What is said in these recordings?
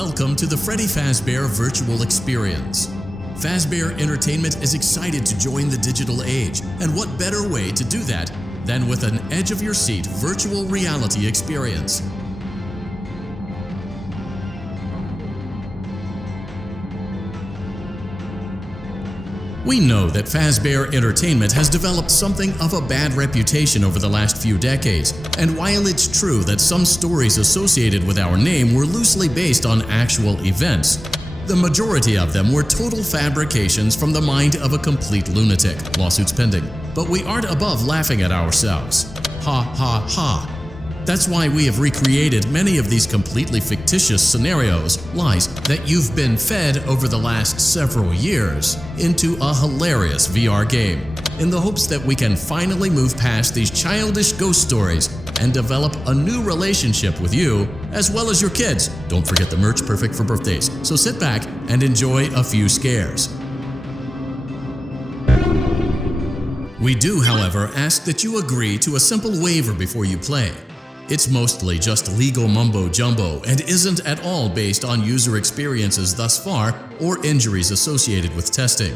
Welcome to the Freddy Fazbear Virtual Experience. Fazbear Entertainment is excited to join the digital age, and what better way to do that than with an edge-of-your-seat virtual reality experience. We know that Fazbear Entertainment has developed something of a bad reputation over the last few decades, and while it's true that some stories associated with our name were loosely based on actual events, the majority of them were total fabrications from the mind of a complete lunatic, lawsuits pending. But we aren't above laughing at ourselves. Ha ha ha. That's why we have recreated many of these completely fictitious scenarios, lies that you've been fed over the last several years, into a hilarious VR game, in the hopes that we can finally move past these childish ghost stories and develop a new relationship with you, as well as your kids. Don't forget the merch, perfect for birthdays. So sit back and enjoy a few scares. We do, however, ask that you agree to a simple waiver before you play. It's mostly just legal mumbo-jumbo and isn't at all based on user experiences thus far or injuries associated with testing.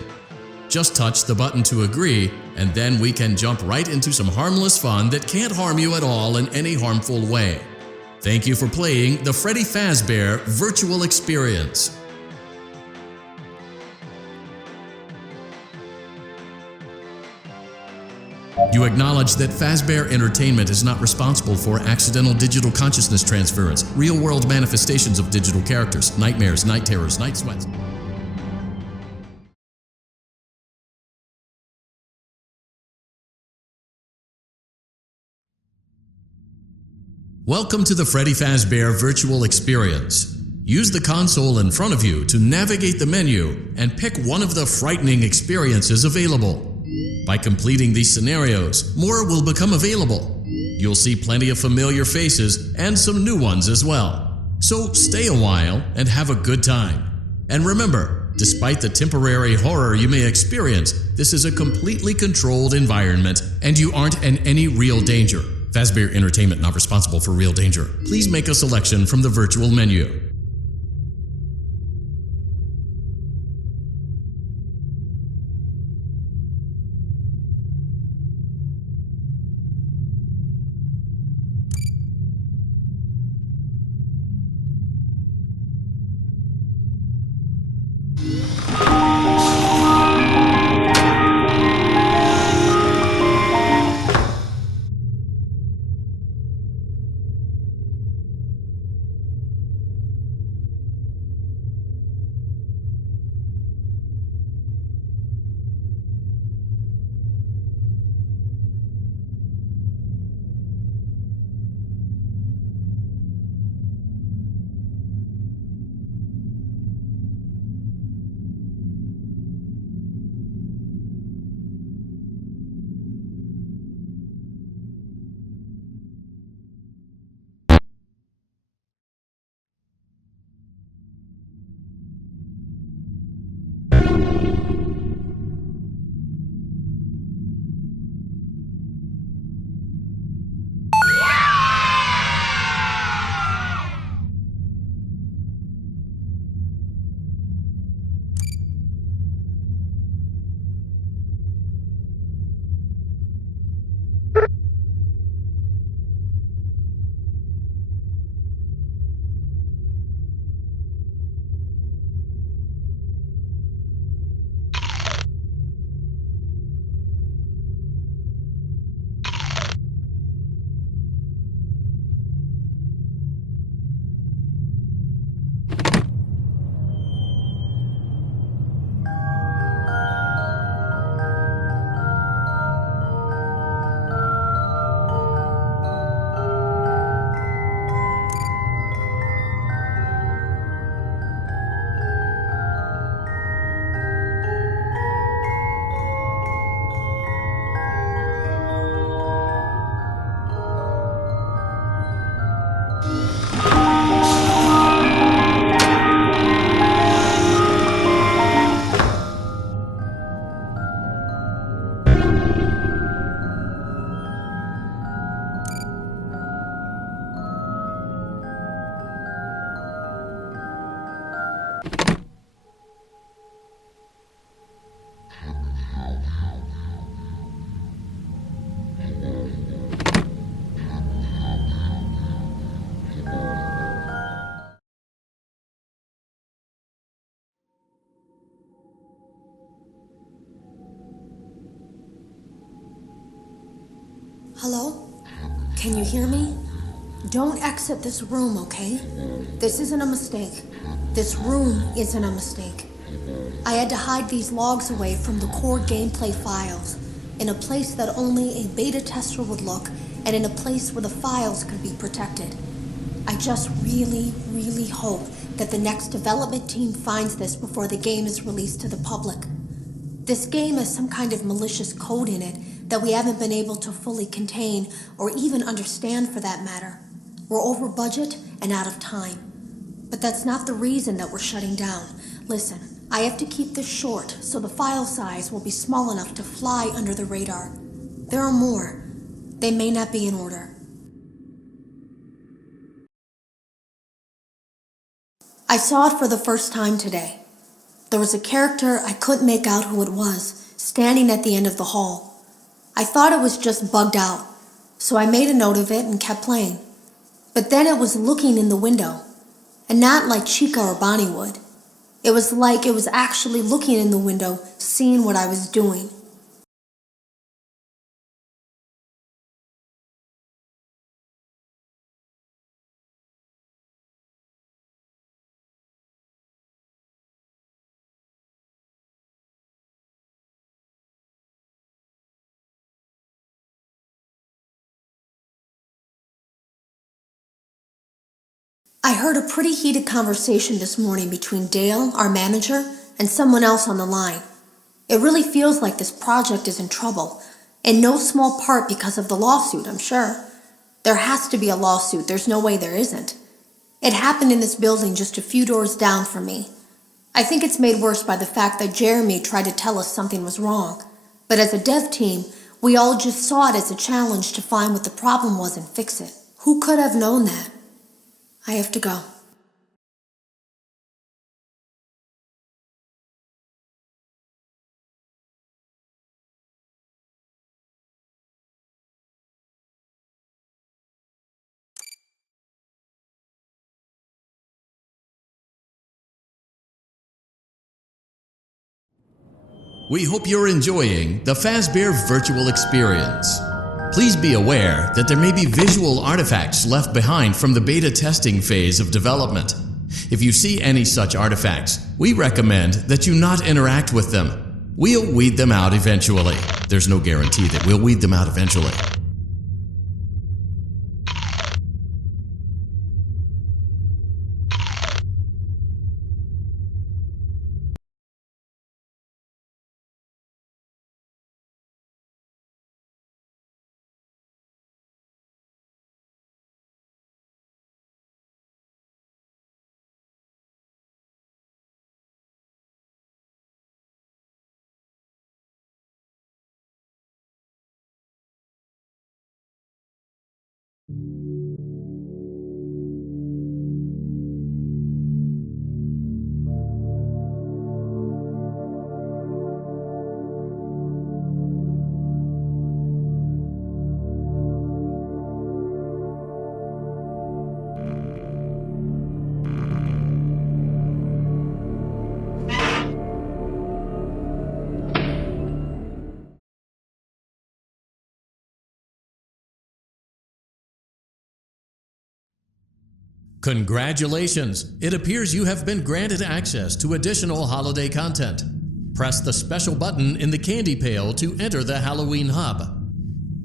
Just touch the button to agree, and then we can jump right into some harmless fun that can't harm you at all in any harmful way. Thank you for playing the Freddy Fazbear Virtual Experience. You acknowledge that Fazbear Entertainment is not responsible for accidental digital consciousness transference, real-world manifestations of digital characters, nightmares, night terrors, night sweats. Welcome to the Freddy Fazbear Virtual Experience. Use the console in front of you to navigate the menu and pick one of the frightening experiences available. By completing these scenarios, more will become available. You'll see plenty of familiar faces and some new ones as well. So stay a while and have a good time. And remember, despite the temporary horror you may experience, this is a completely controlled environment and you aren't in any real danger. Fazbear Entertainment not responsible for real danger. Please make a selection from the virtual menu. Hello? Can you hear me? Don't exit this room, okay? This isn't a mistake. This room isn't a mistake. I had to hide these logs away from the core gameplay files, in a place that only a beta tester would look, and in a place where the files could be protected. I just really, really hope that the next development team finds this before the game is released to the public. This game has some kind of malicious code in it that we haven't been able to fully contain or even understand for that matter. We're over budget and out of time. But that's not the reason that we're shutting down. Listen, I have to keep this short so the file size will be small enough to fly under the radar. There are more. They may not be in order. I saw it for the first time today. There was a character I couldn't make out who it was, standing at the end of the hall. I thought it was just bugged out, so I made a note of it and kept playing. But then it was looking in the window, and not like Chica or Bonnie would. It was like it was actually looking in the window, seeing what I was doing. I heard a pretty heated conversation this morning between Dale, our manager, and someone else on the line. It really feels like this project is in trouble, in no small part because of the lawsuit, I'm sure. There has to be a lawsuit, there's no way there isn't. It happened in this building just a few doors down from me. I think it's made worse by the fact that Jeremy tried to tell us something was wrong. But as a dev team, we all just saw it as a challenge to find what the problem was and fix it. Who could have known that? I have to go. We hope you're enjoying the Fazbear virtual experience. Please be aware that there may be visual artifacts left behind from the beta testing phase of development. If you see any such artifacts, we recommend that you not interact with them. We'll weed them out eventually. There's no guarantee that we'll weed them out eventually. Congratulations! It appears you have been granted access to additional holiday content. Press the special button in the candy pail to enter the Halloween hub.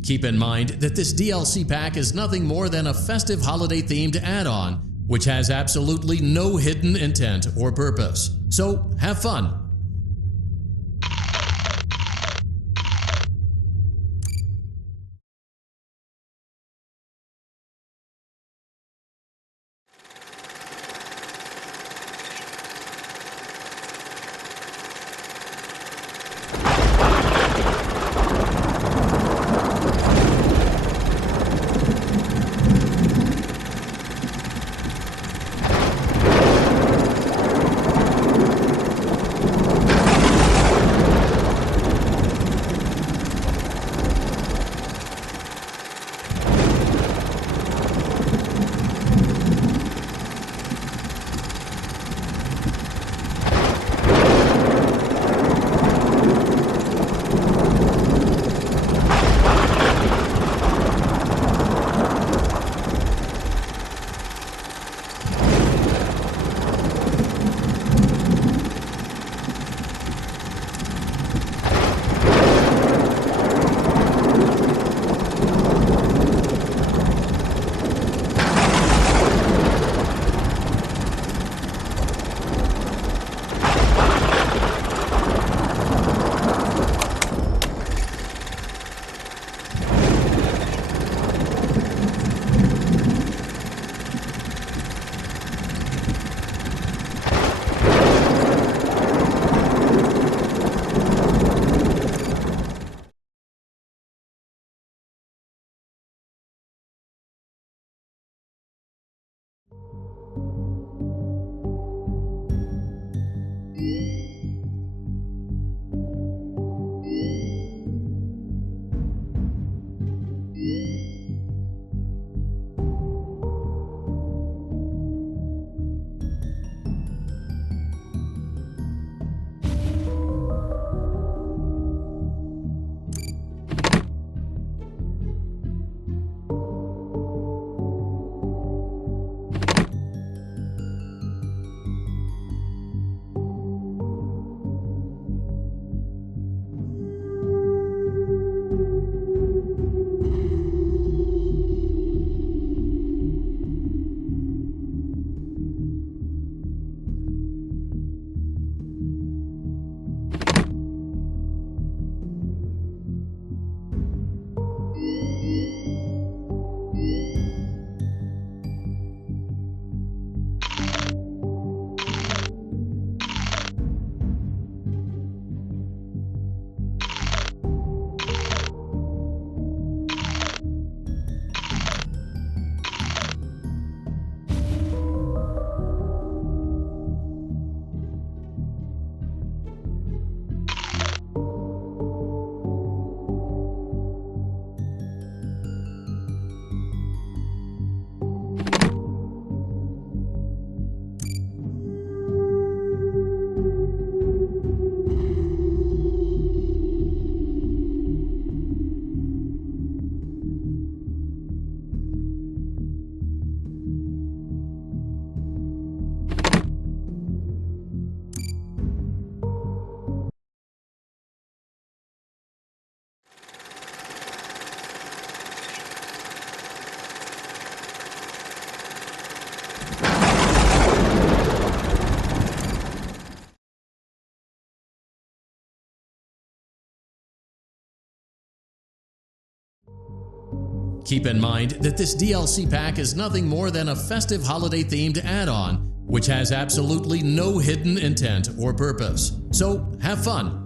Keep in mind that this DLC pack is nothing more than a festive holiday-themed add-on, which has absolutely no hidden intent or purpose. So, have fun! Keep in mind that this DLC pack is nothing more than a festive holiday-themed add-on, which has absolutely no hidden intent or purpose. So, have fun!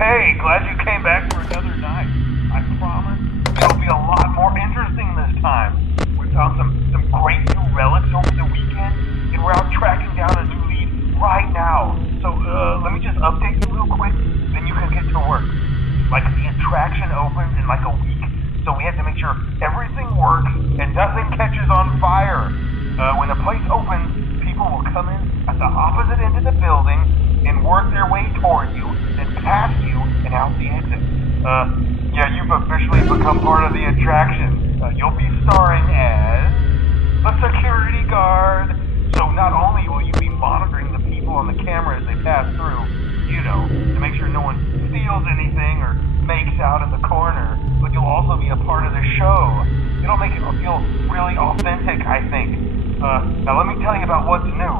Hey, glad you came back for another night. I promise it'll be a lot more interesting this time. We found some great new relics over the weekend, and we're out tracking down a new lead right now. So, let me just update you real quick, then you can get to work. Like, the attraction opens in like a week, so we have to make sure everything works and nothing catches on fire. When the place opens, people will come in at the opposite end of the building and work their way toward you, then past you, and out the exit. Yeah, you've officially become part of the attraction. You'll be starring as a security guard. So not only will you be monitoring the people on the camera as they pass through, you know, to make sure no one steals anything or makes out in the corner, but you'll also be a part of the show. It'll make it feel really authentic, I think. Now let me tell you about what's new.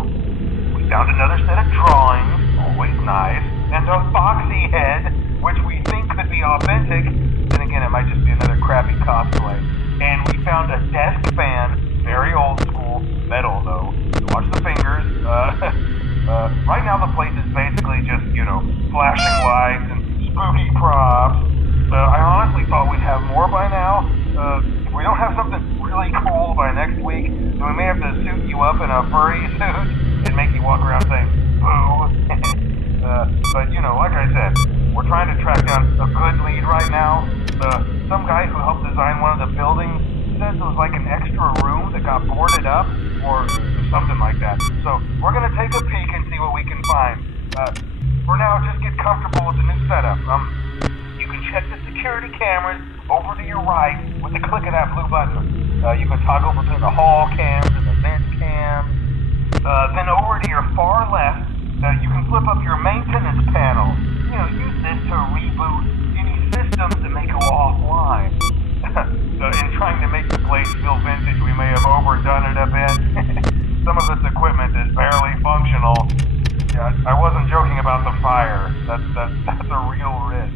We found another set of drawings, always nice, and a foxy head, which we think could be authentic. Then again, it might just be another crappy cosplay. And we found a desk fan, very old school, metal though. Watch the fingers. Right now the place is basically just, you know, flashing lights and spooky props. I honestly thought we'd have more by now. If we don't have something really cool by next week, then we may have to suit you up in a furry suit and make you walk around saying, boo. But, you know, like I said, we're trying to track down a good lead right now. Some guy who helped design one of the buildings says it was like an extra room that got boarded up, or something like that. So, we're gonna take a peek and see what we can find. For now, just get comfortable with the new setup. You can check the security cameras over to your right with the click of that blue button. You can toggle between the hall cams and the vent cams. Then over to your far left, you can flip up your maintenance panel. You know, use this to reboot any systems that may go offline. In trying to make the place feel vintage, we may have overdone it a bit. Some of this equipment is barely functional. Yeah, I wasn't joking about the fire. That's a real risk.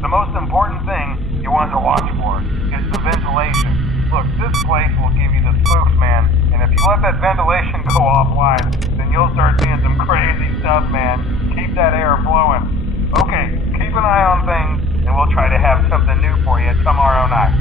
The most important thing you want to watch for is the ventilation. Look, this place will give you the spooks, man, and if you let that ventilation go offline, then you'll start seeing some crazy stuff, man. Keep that air flowing. Okay, keep an eye on things, and we'll try to have something new for you tomorrow night.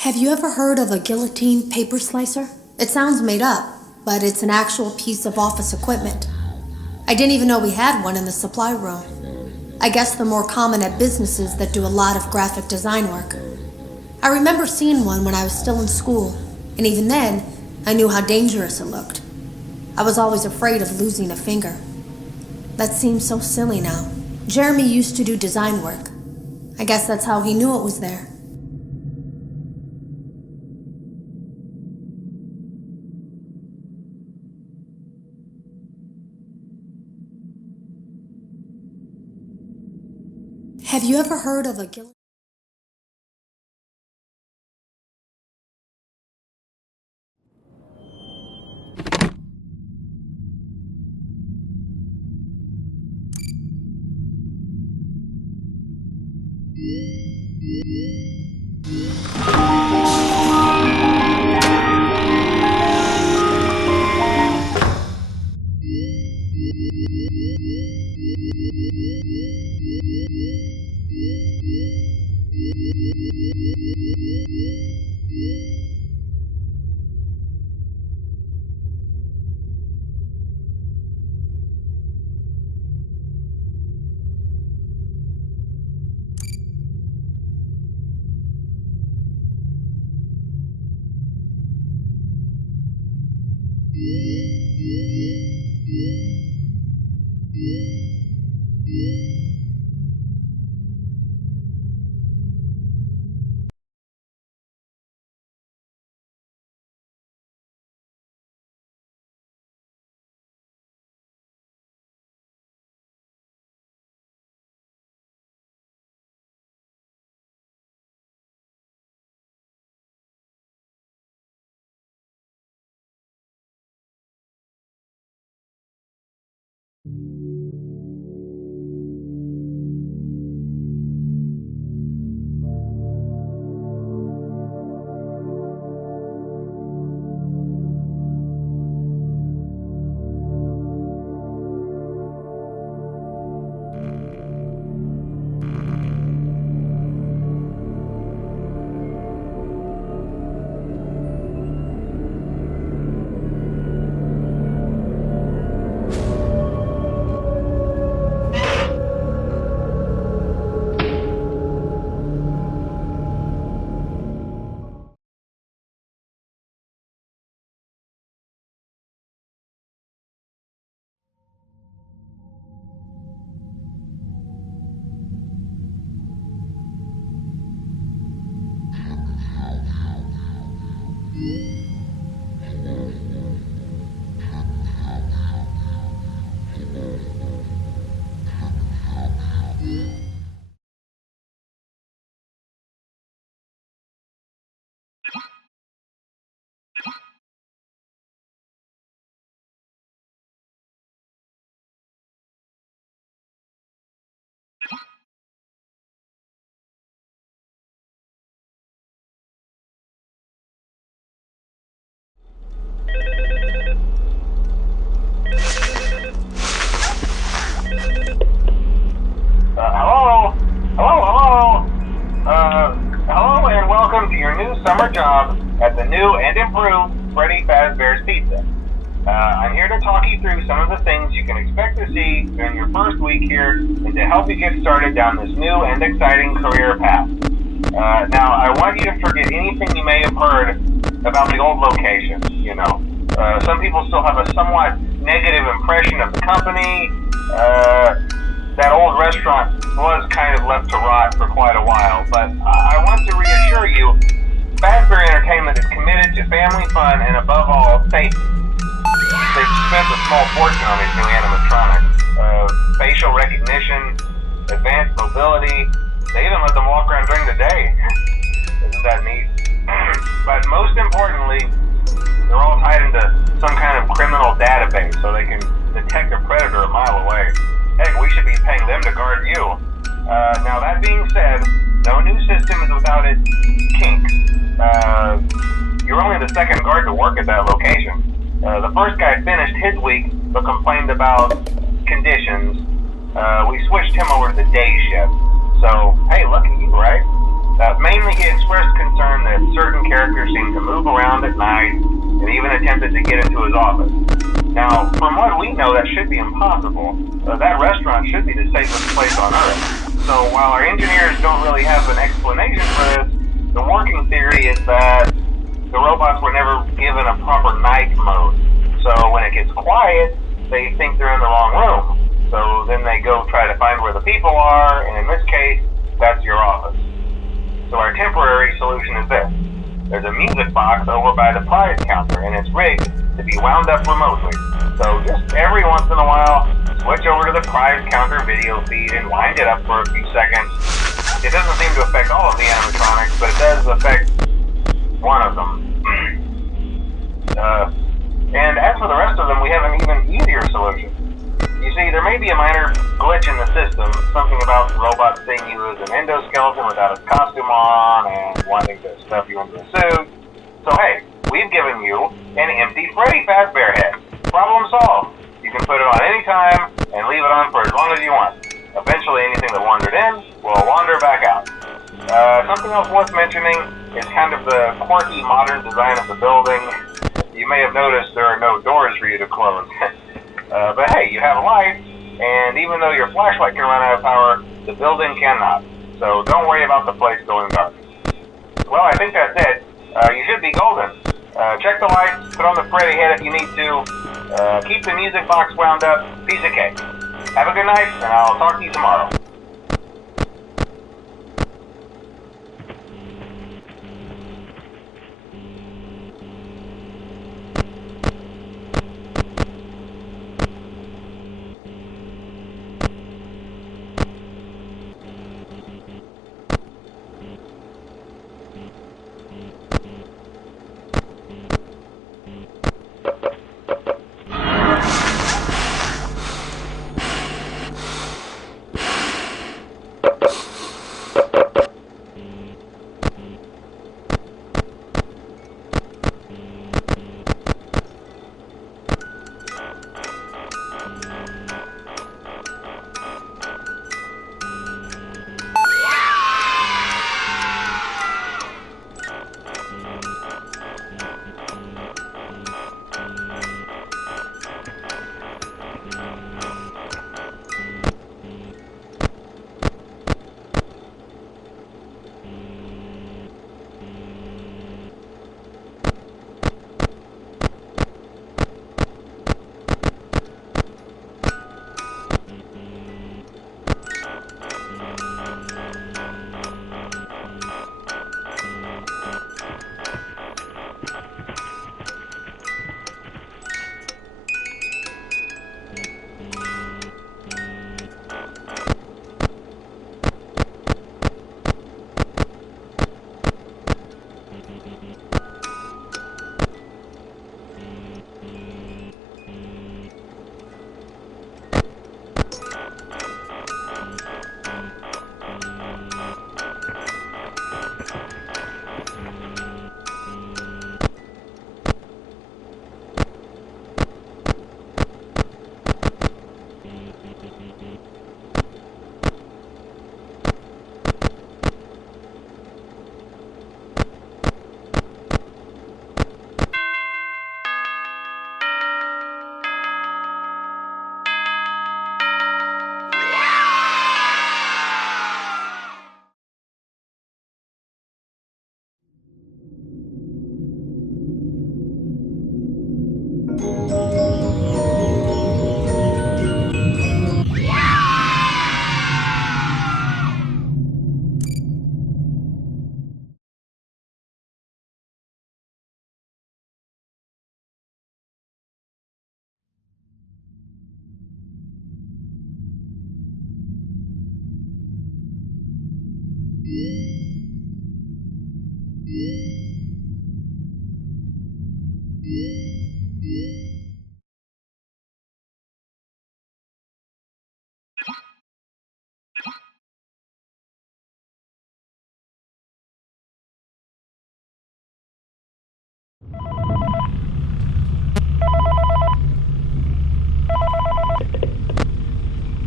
Have you ever heard of a guillotine paper slicer? It sounds made up, but it's an actual piece of office equipment. I didn't even know we had one in the supply room. I guess they're more common at businesses that do a lot of graphic design work. I remember seeing one when I was still in school, and even then, I knew how dangerous it looked. I was always afraid of losing a finger. That seems so silly now. Jeremy used to do design work. I guess that's how he knew it was there. Have you ever heard of a guillotine? Hello and welcome to your new summer job at the new and improved Freddy Fazbear's Pizza. I'm here to talk you through some of the things you can expect to see during your first week here and to help you get started down this new and exciting career path. Now, I want you to forget anything you may have heard about the old location, some people still have a somewhat negative impression of the company. That old restaurant was kind of left to rot for quite a while, but I want to reassure you, Fazbear Entertainment is committed to family fun and above all, safety. They've spent a small fortune on these new animatronics. Facial recognition, advanced mobility, they even let them walk around during the day. Isn't that neat? But most importantly, they're all tied into some kind of criminal database so they can detect a predator a mile away. Heck, we should be paying them to guard you. Now that being said, no new system is without its kinks. You're only the second guard to work at that location. The first guy finished his week but complained about conditions. We switched him over to the day shift. So, hey, lucky you, right? Mainly he expressed concern that certain characters seemed to move around at night and even attempted to get into his office. Now, from what we know, that should be impossible. That restaurant should be the safest place on Earth. So while our engineers don't really have an explanation for this, the working theory is that the robots were never given a proper night mode. So when it gets quiet, they think they're in the wrong room. So then they go try to find where the people are, and in this case, that's your office. So our temporary solution is this. There's a music box over by the prize counter, and it's rigged to be wound up remotely. So just every once in a while, switch over to the prize counter video feed and wind it up for a few seconds. It doesn't seem to affect all of the animatronics, but it does affect one of them. And as for the rest of them, we have an even easier solution. You see, there may be a minor glitch in the system, something about robots seeing you as an endoskeleton without a costume on and wanting to stuff you into a suit. So hey, we've given you an empty Freddy Fazbear head. Problem solved. You can put it on any time and leave it on for as long as you want. Eventually anything that wandered in will wander back out. Something else worth mentioning is kind of the quirky modern design of the building. You may have noticed there are no doors for you to close. But hey, you have a light, and even though your flashlight can run out of power, the building cannot. So don't worry about the place going dark. Well, I think that's it. You should be golden. Check the lights, put on the Freddy head if you need to. Keep the music box wound up. Piece of cake. Have a good night, and I'll talk to you tomorrow.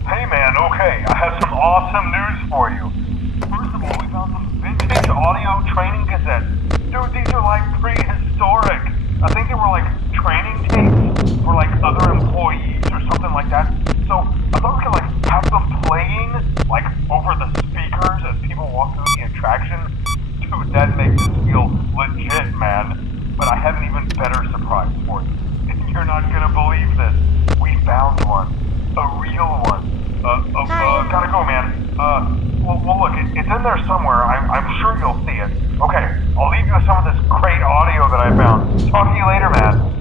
Hey man, okay, I have some awesome news for you. First of all, we found some vintage out training cassettes. Dude, these are like prehistoric. I think they were like training tapes for like other employees or something like that. So I thought we could like have them playing like over the speakers as people walk through the attraction. Dude, that makes us feel legit, man. But I have an even better surprise for you. You're not gonna believe this. We found one. A real one. Gotta go, man. Well, look, it's in there somewhere. I'm sure you'll see it. Okay, I'll leave you with some of this great audio that I found. Talk to you later, man.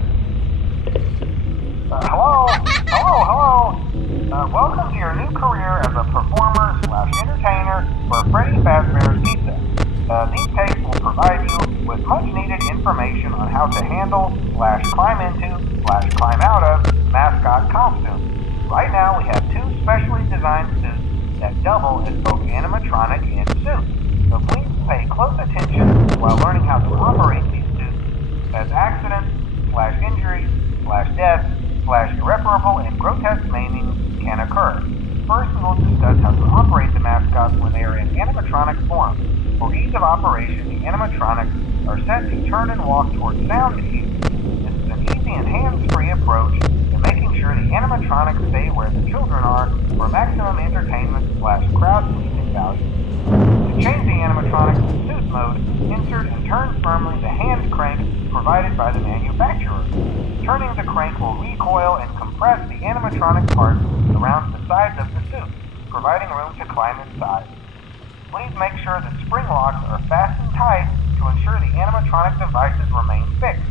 Hello? Welcome to your new career as a performer/entertainer for Freddy Fazbear's Pizza. These tapes will provide you with much-needed information on how to handle/climb into/climb out of mascot costumes. Right now, we have 2 specially designed suits that double as both animatronic and suit. So please pay close attention while learning how to operate these suits, as accidents/injuries/death/irreparable and grotesque maiming can occur. First, we will discuss how to operate the mascots when they are in animatronic form. For ease of operation, the animatronics are set to turn and walk towards sound cues. This is an easy and hands-free approach to making sure the animatronics stay where the children are for maximum entertainment/crowd-pleasing value. To change the animatronics to suit mode, insert and turn firmly the hand crank provided by the manufacturer. Turning the crank will recoil and compress the animatronic parts around the sides of the suit, providing room to climb inside. Please make sure that spring locks are fastened tight to ensure the animatronic devices remain fixed.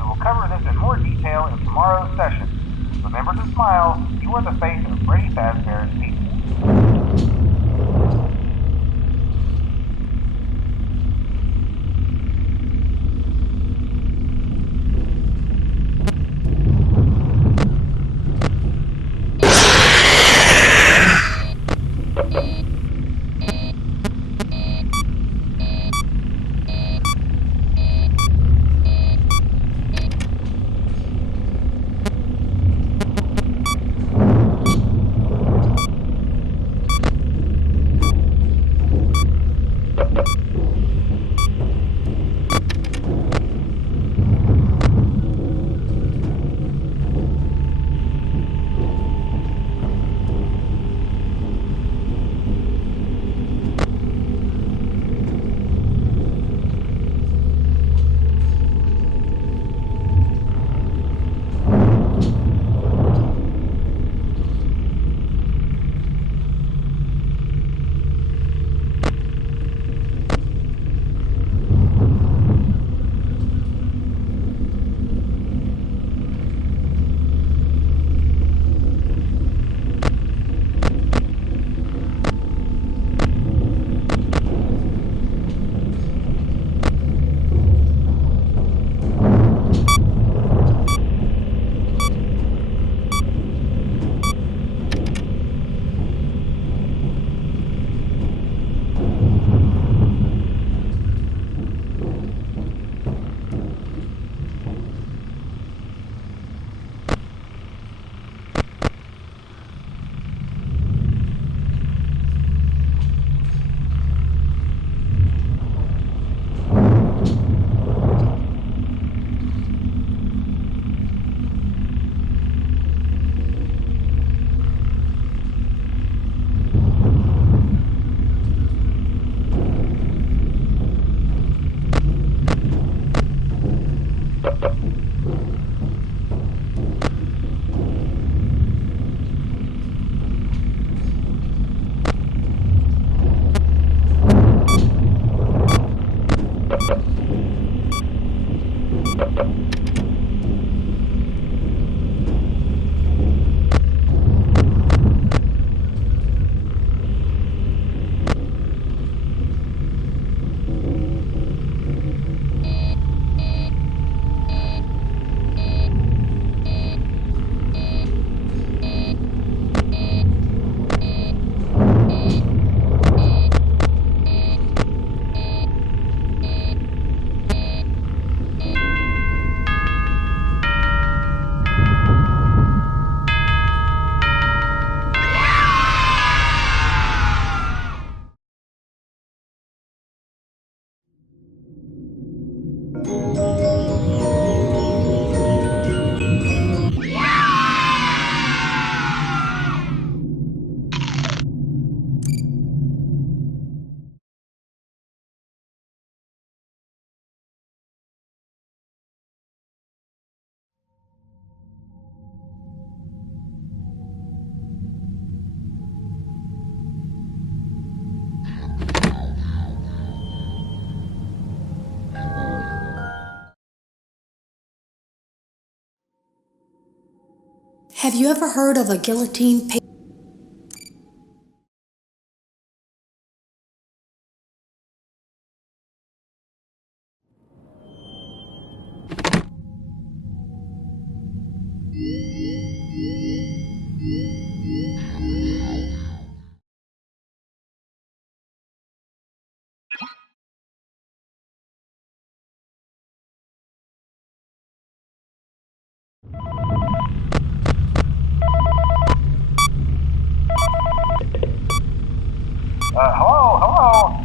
We will cover this in more detail in tomorrow's session. Remember to smile. You are the face of Freddy Fazbear's Pizza. Have you ever heard of a guillotine pa- Hello.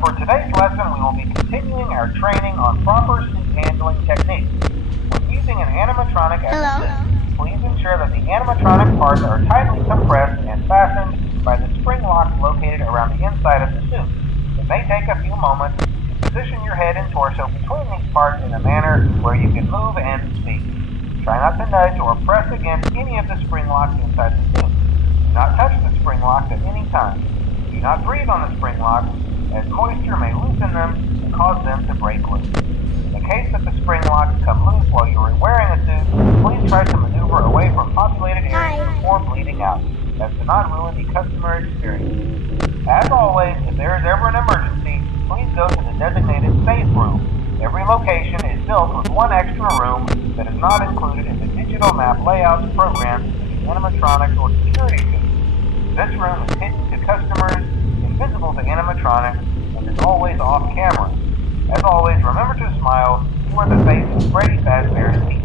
For today's lesson, we will be continuing our training on proper suit handling techniques. When using an animatronic as a suit, please ensure that the animatronic parts are tightly compressed and fastened by the spring locks located around the inside of the suit. It may take a few moments to position your head and torso between these parts in a manner where you can move and speak. Try not to nudge or press against any of the spring locks inside the suit. Do not touch the spring locks at any time. Do not breathe on the spring locks, as moisture may loosen them and cause them to break loose. In the case that the spring locks come loose while you are wearing a suit, please try to maneuver away from populated areas before bleeding out, as to not ruin the customer experience. As always, if there is ever an emergency, please go to the designated safe room. Every location is built with one extra room that is not included in the digital map layouts programmed in the animatronics or security suits. This room is hidden to customers, invisible to animatronics, and is always off camera. As always, remember to smile. You are the face of Freddy Fazbear's Pizza.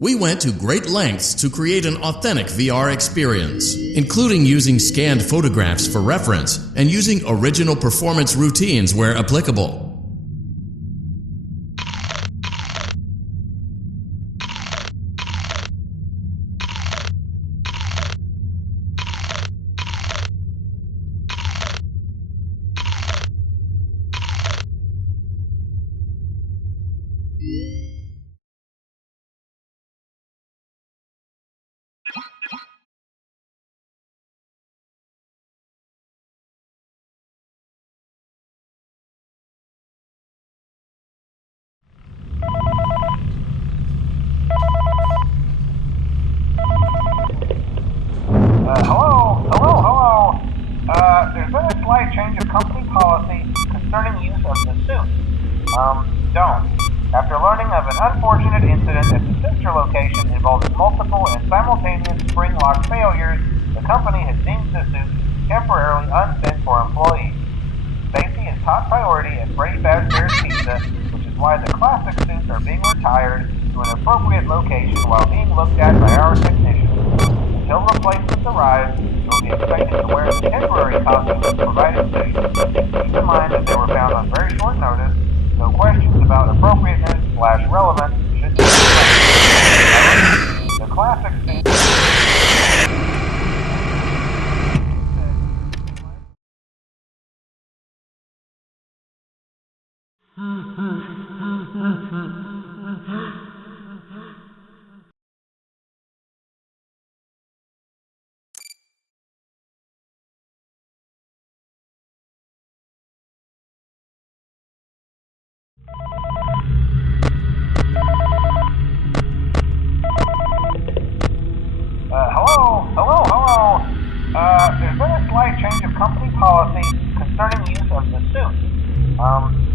We went to great lengths to create an authentic VR experience, including using scanned photographs for reference and using original performance routines where applicable. Hello. There's been a slight change of company policy concerning use of the suit. Don't. After learning of an unfortunate incident at the sister location involving multiple and simultaneous spring lock failures, the company has deemed the suit temporarily unfit for employees. Safety is top priority at Freddy Fazbear's Pizza, which is why the classic suits are being retired to an appropriate location while being looked at by our technicians. Until replacements arrive, you will be expected to wear the temporary costumes provided to you. Keep in mind that they were found on very short notice, so questions about appropriateness/relevance should be expected. The classic suit. Hello. There's been a slight change of company policy concerning use of the suit.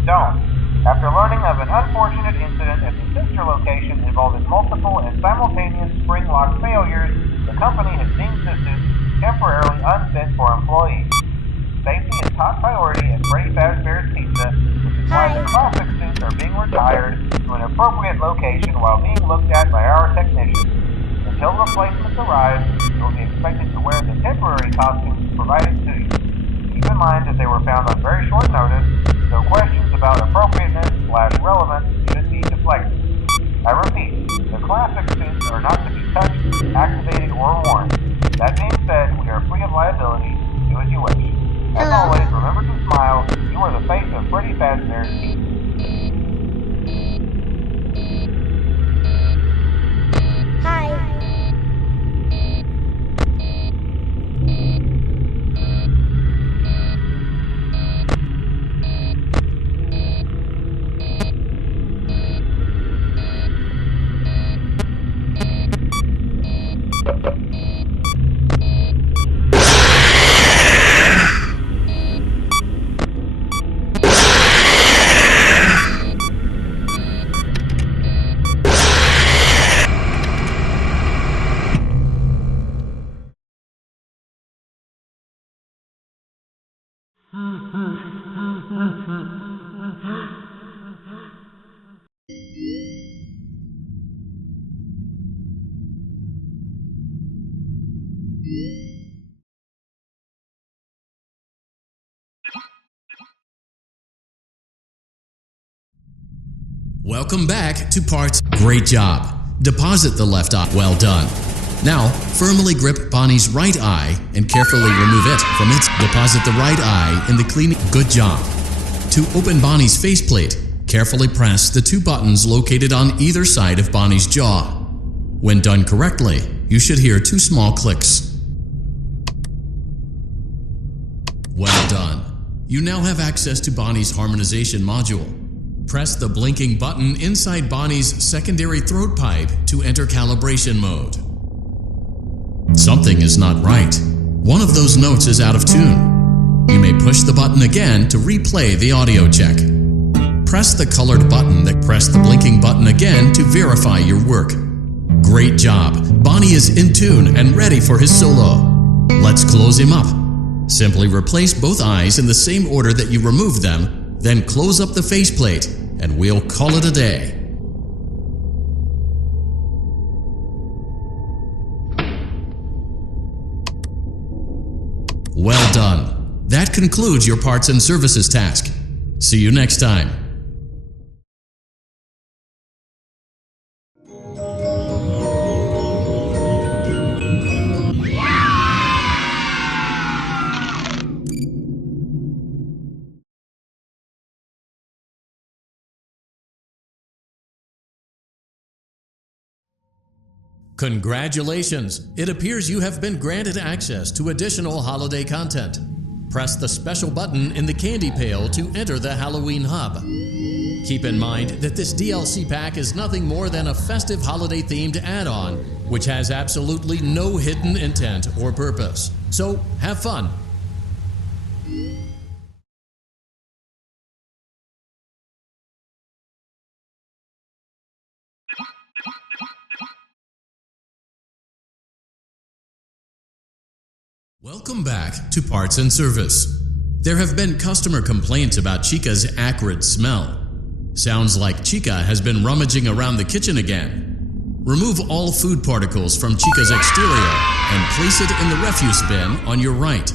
Don't. After learning of an unfortunate incident at the sister location involving multiple and simultaneous spring lock failures, the company has deemed the suit temporarily unfit for employees. Safety is top priority at Freddy Fazbear's Pizza, which is why the classic suits are being retired to an appropriate location while being looked at by our technicians. Until replacements arrive, you will be expected to wear the temporary costumes provided to you. Keep in mind that they were found on very short notice, so questions about appropriateness/relevance should be deflected. I repeat, the classic suits are not to be touched, activated, or worn. That being said, we are free of liability. Do as you wish. As always, remember to smile. You are the face of Freddy Fazbear's Pizza. Hi. Welcome back to Parts. Great job. Deposit the left eye. Well done. Now, firmly grip Bonnie's right eye and carefully remove it from its. Deposit the right eye in the cleaning. Good job. To open Bonnie's faceplate, carefully press the two buttons located on either side of Bonnie's jaw. When done correctly, you should hear two small clicks. Well done. You now have access to Bonnie's harmonization module. Press the blinking button inside Bonnie's secondary throat pipe to enter calibration mode. Something is not right. One of those notes is out of tune. You may push the button again to replay the audio check. Press the colored button press the blinking button again to verify your work. Great job. Bonnie is in tune and ready for his solo. Let's close him up. Simply replace both eyes in the same order that you removed them, then close up the faceplate, and we'll call it a day. Well done. That concludes your parts and services task. See you next time. Congratulations! It appears you have been granted access to additional holiday content. Press the special button in the candy pail to enter the Halloween hub. Keep in mind that this DLC pack is nothing more than a festive holiday-themed add-on, which has absolutely no hidden intent or purpose. So, have fun! Welcome back to Parts and Service. There have been customer complaints about Chica's acrid smell. Sounds like Chica has been rummaging around the kitchen again. Remove all food particles from Chica's exterior and place it in the refuse bin on your right.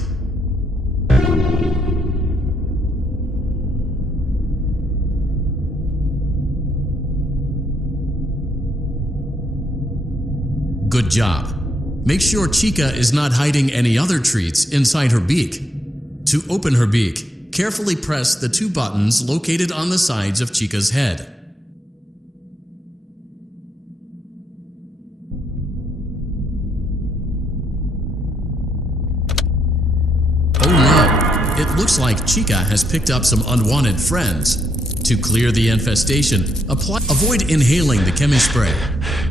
Good job. Make sure Chica is not hiding any other treats inside her beak. To open her beak, carefully press the two buttons located on the sides of Chica's head. Oh no! It looks like Chica has picked up some unwanted friends. To clear the infestation, avoid inhaling the chemi spray.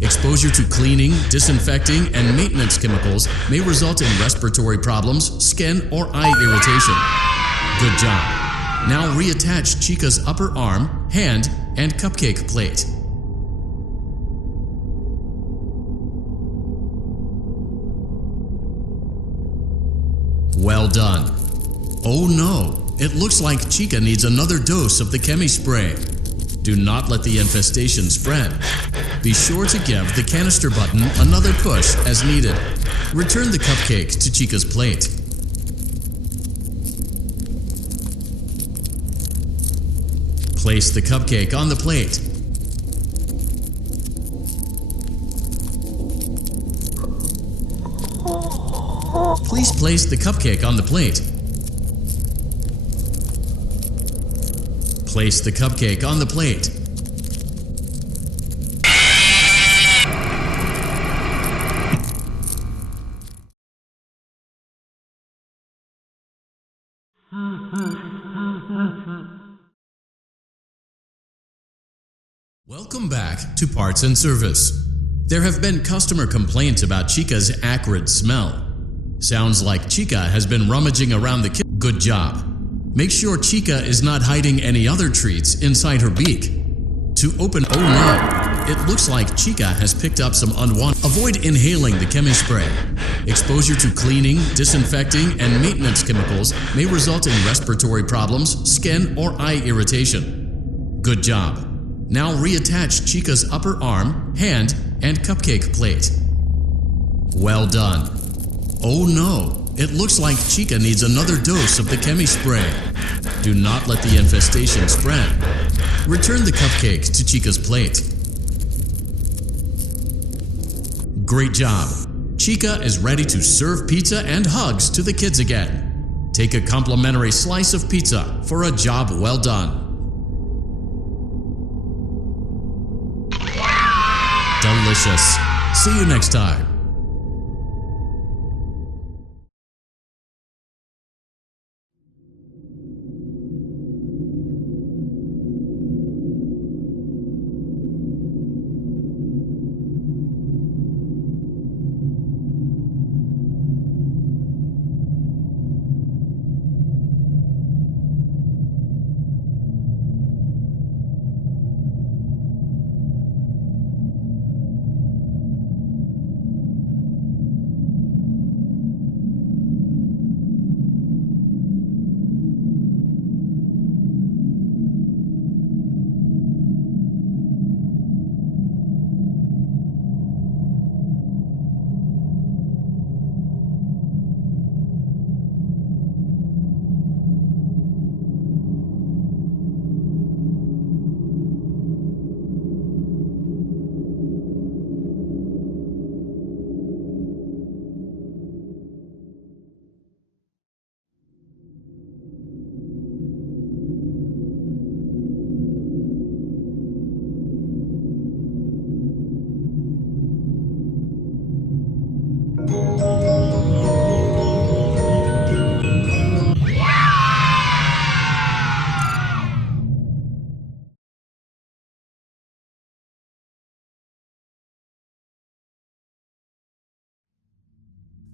Exposure to cleaning, disinfecting, and maintenance chemicals may result in respiratory problems, skin, or eye irritation. Good job. Now reattach Chica's upper arm, hand, and cupcake plate. Well done. Oh no! It looks like Chica needs another dose of the chemi spray. Do not let the infestation spread. Be sure to give the canister button another push as needed. Return the cupcake to Chica's plate. Place the cupcake on the plate. Please place the cupcake on the plate. Place the cupcake on the plate. Welcome back to Parts and Service. There have been customer complaints about Chica's acrid smell. Sounds like Chica has been rummaging around the kitchen. Good job. Make sure Chica is not hiding any other treats inside her beak. To open, oh no! It looks like Chica has picked up some unwanted. Avoid inhaling the chemi spray. Exposure to cleaning, disinfecting, and maintenance chemicals may result in respiratory problems, skin, or eye irritation. Good job. Now reattach Chica's upper arm, hand, and cupcake plate. Well done. Oh no! It looks like Chica needs another dose of the chemi spray. Do not let the infestation spread. Return the cupcake to Chica's plate. Great job! Chica is ready to serve pizza and hugs to the kids again. Take a complimentary slice of pizza for a job well done. Delicious. See you next time.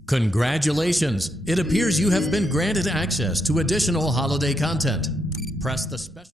Congratulations! It appears you have been granted access to additional holiday content. Press the special